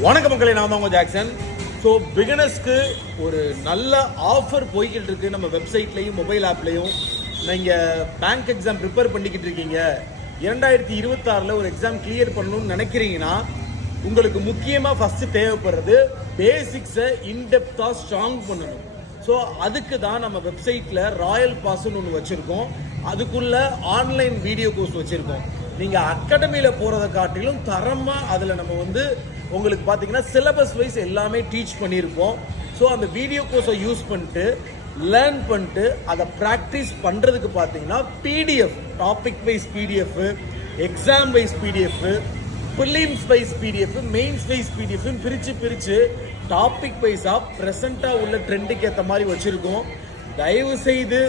வணக்கம் மக்களே, நான் தான் உங்க ஜாக்சன். ஸோ பிகினர்ஸ்க்கு ஒரு நல்ல ஆஃபர் போய்கிட்டு இருக்கு நம்ம வெப்சைட்லையும் மொபைல் ஆப்லையும். நீங்கள் பேங்க் எக்ஸாம் ப்ரிப்பேர் பண்ணிக்கிட்டு இருக்கீங்க, 2026 ஒரு எக்ஸாம் கிளியர் பண்ணணும்னு நினைக்கிறீங்கன்னா உங்களுக்கு முக்கியமாக ஃபஸ்ட்டு தேவைப்படுறது பேசிக்ஸை இன்டெப்த்தாக ஸ்ட்ராங் பண்ணணும். ஸோ அதுக்கு தான் நம்ம வெப்சைட்டில் ராயல் பாஸ்ன்னு ஒன்று வச்சுருக்கோம். அதுக்குள்ள ஆன்லைன் வீடியோ கோர்ஸ் வச்சுருக்கோம். நீங்கள் அகாடமியில் போகிறத காட்டிலும் தரமாக அதில் நம்ம உங்களுக்கு பார்த்தீங்கன்னா சிலபஸ் வைஸ் எல்லாமே டீச் பண்ணியிருப்போம். ஸோ அந்த வீடியோ கோர்ஸை யூஸ் பண்ணிட்டு லேர்ன் பண்ணிட்டு அதை ப்ராக்டிஸ் பண்ணுறதுக்கு பார்த்தீங்கன்னா PDF, topic wise PDF, exam wise PDF, prelims wise PDF, mains wise PDF பிரித்து டாபிக் வைஸாக ப்ரெசண்ட்டாக உள்ள ட்ரெண்டுக்கு ஏற்ற மாதிரி வச்சுருக்கோம். தயவு செய்து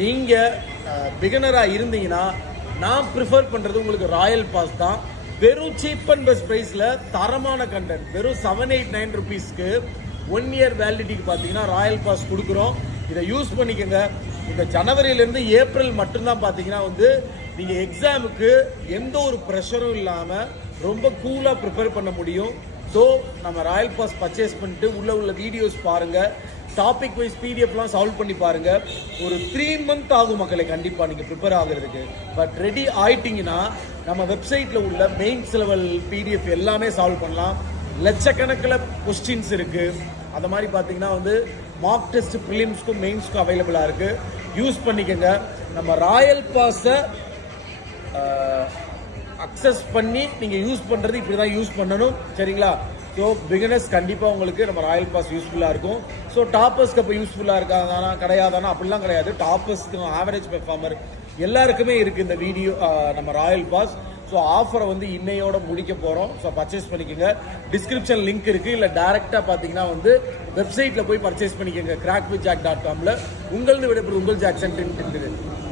நீங்கள் பிகினராக இருந்தீங்கன்னா நான் ப்ரிஃபர் பண்ணுறது உங்களுக்கு ராயல் பாஸ் தான். வெறும் சீப் அண்ட் பெஸ்ட் ப்ரைஸில் தரமான கண்டென்ட் வெறும் 789 ருபீஸ்க்கு 1 இயர் வேலிடிட்டிக்கு பார்த்தீங்கன்னா ராயல் பாஸ் கொடுக்குறோம். இதை யூஸ் பண்ணிக்கோங்க. இந்த ஜனவரியிலேருந்து ஏப்ரல் மட்டும்தான் பார்த்தீங்கன்னா நீங்கள் எக்ஸாமுக்கு எந்த ஒரு ப்ரெஷரும் இல்லாமல் ரொம்ப கூலாக ப்ரிப்பேர் பண்ண முடியும். ஸோ நம்ம ராயல் பாஸ் பர்ச்சேஸ் பண்ணிட்டு உள்ள வீடியோஸ் பாருங்கள், டாபிக் வைஸ் பிடிஎஃப்லாம் சால்வ் பண்ணி பாருங்கள். ஒரு 3 மந்த் ஆகும் மக்களை கண்டிப்பாக நீங்கள் ப்ரிப்பேர் ஆகிறதுக்கு. பட் ரெடி ஆயிட்டீங்கன்னா நம்ம வெப்சைட்டில் உள்ள மெயின்ஸ் லெவல் பிடிஎஃப் எல்லாமே சால்வ் பண்ணலாம். லட்சக்கணக்கில் கொஸ்டின்ஸ் இருக்குது. அது மாதிரி பார்த்தீங்கன்னா மார்க் டெஸ்ட் ப்ரிலிம்ஸ்க்கும் மெயின்ஸ்க்கும் அவைலபிளாக இருக்குது. யூஸ் பண்ணிக்கோங்க. நம்ம ராயல் பாஸை அக்சஸ் பண்ணி நீங்கள் யூஸ் பண்ணுறது இப்படி தான் யூஸ் பண்ணணும், சரிங்களா? ஸோ பிகினர்ஸ் கண்டிப்பாக உங்களுக்கு நம்ம ராயல் பாஸ் யூஸ்ஃபுல்லாக இருக்கும். ஸோ டாப்பர்ஸ்க்கு அப்போ யூஸ்ஃபுல்லாக இருக்காதானா கிடையாதானா அப்படிலாம் கிடையாது. டாப்பர்ஸ்க்கு, ஆவரேஜ் பெர்ஃபார்மர் எல்லாருக்குமே இருக்குது இந்த வீடியோ நம்ம ராயல் பாஸ். ஸோ ஆஃபரை இன்னையோட முடிக்க போகிறோம். ஸோ பர்ச்சேஸ் பண்ணிக்கோங்க. டிஸ்கிரிப்ஷன் லிங்க் இருக்குது. இல்லை டேரெக்டாக பார்த்தீங்கன்னா வெப்சைட்டில் போய் பர்ச்சேஸ் பண்ணிக்கோங்க. crackwithjack.com. உங்களது விடைபெறும் உங்கள் ஜாக்சன்.